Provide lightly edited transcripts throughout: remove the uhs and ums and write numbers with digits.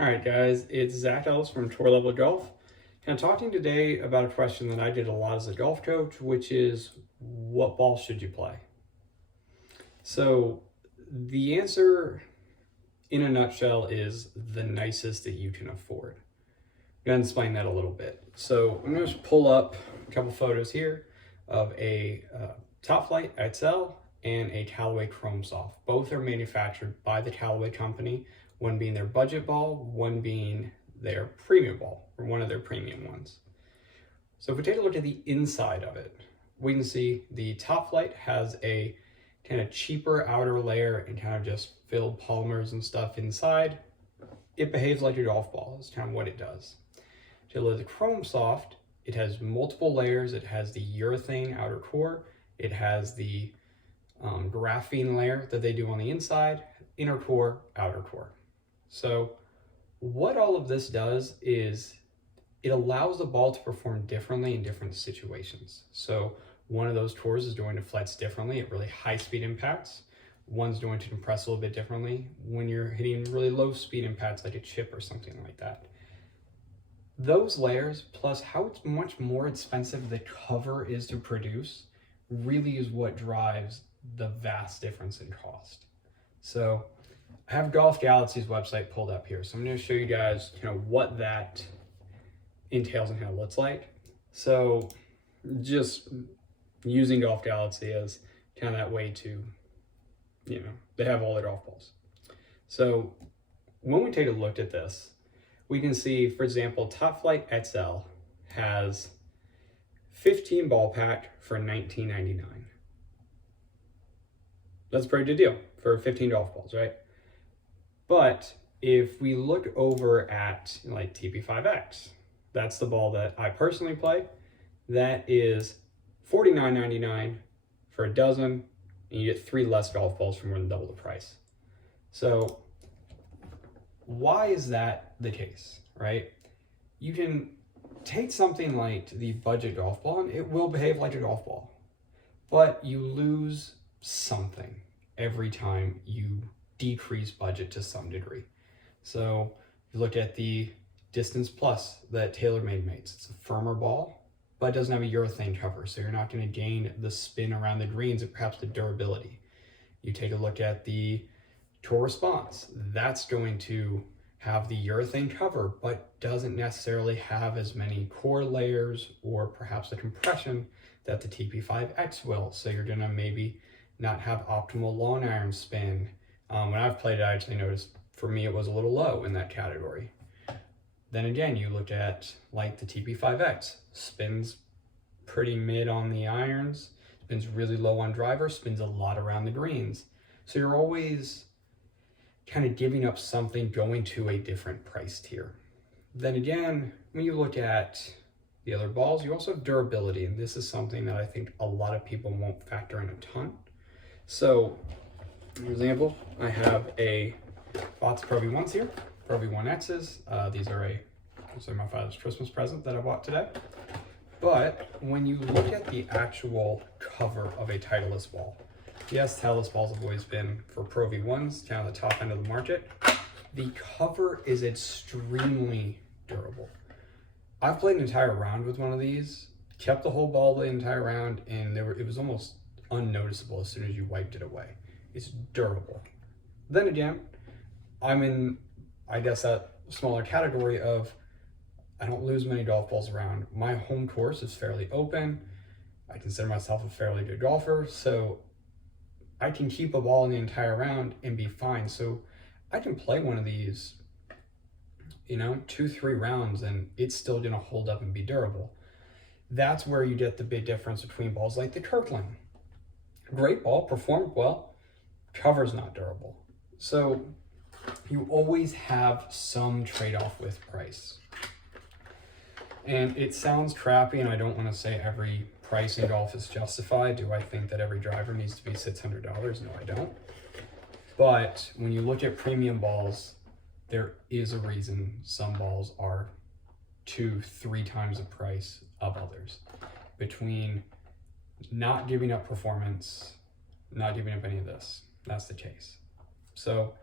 All right, guys, it's Zach Ellis from Tour Level Golf, and I'm talking today about a question that I did a lot as a golf coach, which is what ball should you play? So, the answer in a nutshell is the nicest that you can afford. I'm going to explain that a little bit. So, I'm going to pull up a couple photos here of a Top Flight XL and a Callaway Chrome Soft. Both are manufactured by the Callaway company, one being their budget ball, one being their premium ball, or one of their premium ones. So if we take a look at the inside of it, we can see the Top Flight has a kind of cheaper outer layer and kind of just filled polymers and stuff inside. It behaves like a golf ball, is kind of what it does. To the Chrome Soft, it has multiple layers. It has the urethane outer core. It has the graphene layer that they do on the inside, inner core, outer core. So what all of this does is it allows the ball to perform differently in different situations. So one of those cores is going to flex differently at really high speed impacts. One's going to compress a little bit differently when you're hitting really low speed impacts like a chip or something like that. Those layers, plus how much more expensive the cover is to produce, really is what drives the vast difference in cost. So I have Golf Galaxy's website pulled up here. So I'm going to show you guys what that entails and how it looks like. So just using Golf Galaxy as kind of that way to, they have all their golf balls. So when we take a look at this, we can see, for example, Top Flight XL has 15 ball pack for $19.99. That's a pretty good deal for 15 golf balls, right? But if we look over at like TP5X, that's the ball that I personally play. That is $49.99 for a dozen, and you get 3 less golf balls for more than double the price. So why is that the case, right? You can take something like the budget golf ball and it will behave like a golf ball, but you lose something every time you decrease budget to some degree. So if you look at the Distance Plus that TaylorMade makes, it's a firmer ball, but it doesn't have a urethane cover, so you're not going to gain the spin around the greens and perhaps the durability. You take a look at the Tour Response, that's going to have the urethane cover, but doesn't necessarily have as many core layers or perhaps the compression that the TP5X will. So you're gonna maybe not have optimal long iron spin. When I've played it, I actually noticed for me it was a little low in that category. Then again, you look at like the TP5X, spins pretty mid on the irons, spins really low on driver, spins a lot around the greens. So you're always kind of giving up something going to a different price tier. Then again, when you look at the other balls, you also have durability, and this is something that I think a lot of people won't factor in a ton. So, for example, I have lots of Pro V1s here, Pro V1Xs. These are my father's Christmas present that I bought today. But when you look at the actual cover of a Titleist ball, yes, Titleist balls have always been for Pro V1s, kind of the top end of the market. The cover is extremely durable. I've played an entire round with one of these, kept the whole ball the entire round, and it was almost unnoticeable as soon as you wiped it away. It's durable. Then again, I'm in, I guess, that smaller category of I don't lose many golf balls around. My home course is fairly open. I consider myself a fairly good golfer, so I can keep a ball in the entire round and be fine. So I can play one of these, 2-3 rounds, and it's still gonna hold up and be durable. That's where you get the big difference between balls like the Kirkland. Great ball, performed well, cover's not durable. So you always have some trade-off with price. And it sounds crappy, and I don't want to say every price in golf is justified. Do I think that every driver needs to be $600? No, I don't. But when you look at premium balls, there is a reason some balls are 2-3 times the price of others. Between not giving up performance, not giving up any of this, that's the case. So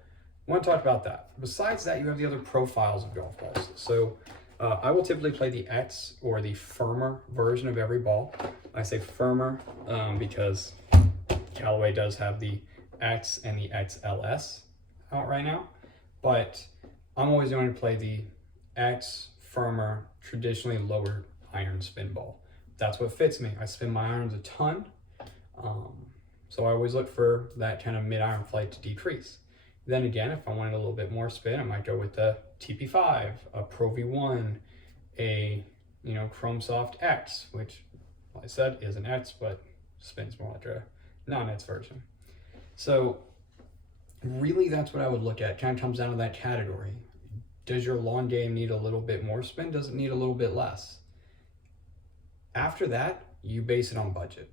I want to talk about that. Besides that, you have the other profiles of golf balls. So I will typically play the X, or the firmer version of every ball. I say firmer because Callaway does have the X and the XLS out right now, but I'm always going to play the X firmer, traditionally lower iron spin ball. That's what fits me. I spin my irons a ton, so I always look for that kind of mid-iron flight to decrease. Then again, if I wanted a little bit more spin, I might go with the TP5, a Pro V1, a Chrome Soft X, which, like I said, is an X, but spins more like a non-X version. So really, that's what I would look at. Kind of comes down to that category. Does your long game need a little bit more spin? Does it need a little bit less? After that, you base it on budget,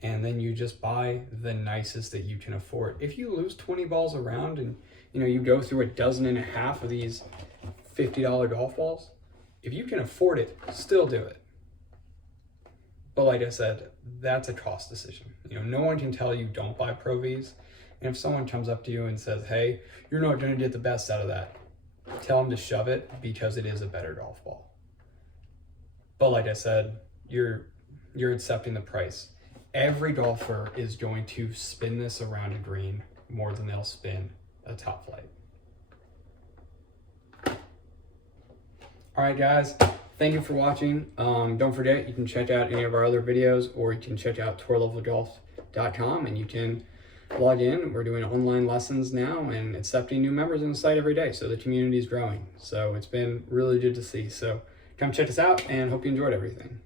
and then you just buy the nicest that you can afford. If you lose 20 balls around and you go through a dozen and a half of these $50 golf balls, if you can afford it, still do it. But like I said, that's a cost decision. No one can tell you don't buy Pro Vs. And if someone comes up to you and says, hey, you're not going to get the best out of that, tell them to shove it, because it is a better golf ball. But like I said, you're accepting the price. Every golfer is going to spin this around a green more than they'll spin a Top Flight. All right, guys, thank you for watching. Don't forget, you can check out any of our other videos, or you can check out tourlevelgolf.com, and you can log in. We're doing online lessons now and accepting new members on the site every day, so the community is growing. So it's been really good to see. So come check us out, and hope you enjoyed everything.